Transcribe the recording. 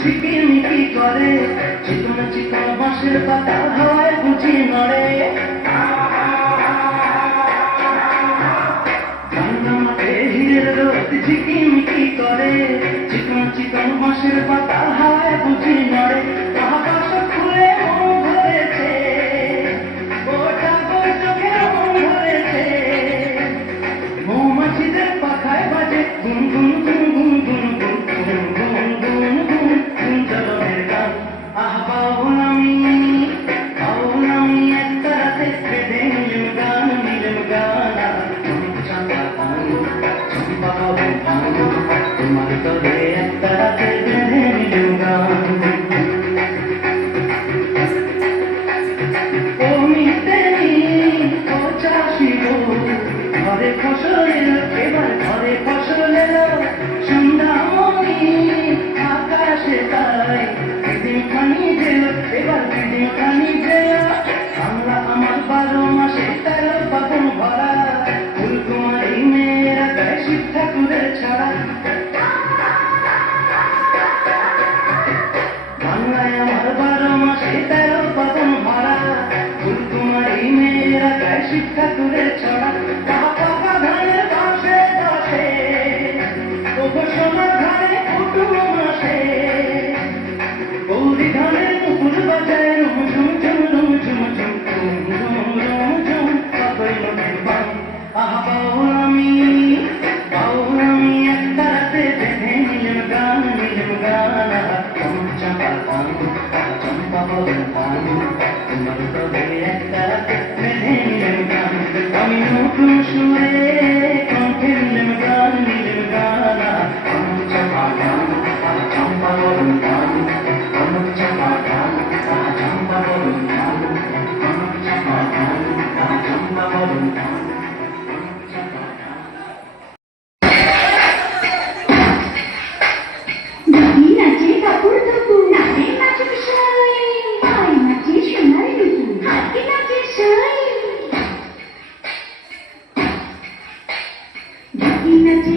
ঝিকিমিকি করে, চিকন চিকন বাঁশের পাতা হাওয়ায় বুঝি নড়ে। রান্না মাঠে হীরের রোদ ঝিকিমিকি করে, চিকন চিকন বাঁশের পাতা হাওয়ায় বুঝি নড়ে। আকাশ খুলে মন ধরেছে, গোটা গোল চোখে মন ধরেছে। মৌমাছিদের পাখায় বাজে গুন গুন গুন গুন গুন গুন গুন গুন গুন গুন গুন জলের গান। আহ বাউল আমি একটা রাতে বেঁধে নিলাম গান, নিলাম গান। চম্পা গান, চম্পা বাবুল গান, তোমার তবে একটা রাতে বেঁধে নিলাম গান। ও মিস্ত্রি ও চাষি গো, ঘরে ফসল এলো, এবার ঘরে ফসল এলো। সন্ধ্যামণি আকাশে তাই বিদিন খানি দিল, এবার বিদিন খানি দিল। বাংলা আমার 12 মাসে 13 পাবন ভরা, ফুলকুমারী মেয়েরা গায়ে শিব ঠাকুরের ছড়া। বাংলায় আমার 12 মাসে 13 পাবন ভরা, ফুলকুমারী মেয়েরা গায়ে শিব ঠাকুরের ছড়া। পাকা ধানের পাশে পাশে ওগো সোনার ধারে কুটুম আসে, গৌরী ধানের মুকুল বাজায় রুম ঝুম ঝুম রুম ঝুম ঝুম ঝুম ঝুম ঝুম ঝুম কতই নদীর বান। আহ বাউল আমি একটা রাতে বেঁধে নিলাম গান, নিলাম গান। চম্পা গান, চম্পা বাবুল গান, তোমার তবে একটা রাতে বেঁধে নিলাম গান। আমি নতুন সুরে কণ্ঠে নিলাম গান, নিলাম গান। চম্পা গান, চম্পা বাবুল গান, চম্পা গান, চম্পা বাবুল গান, চম্পা গান, চম্পা বাবুল গান। নাচে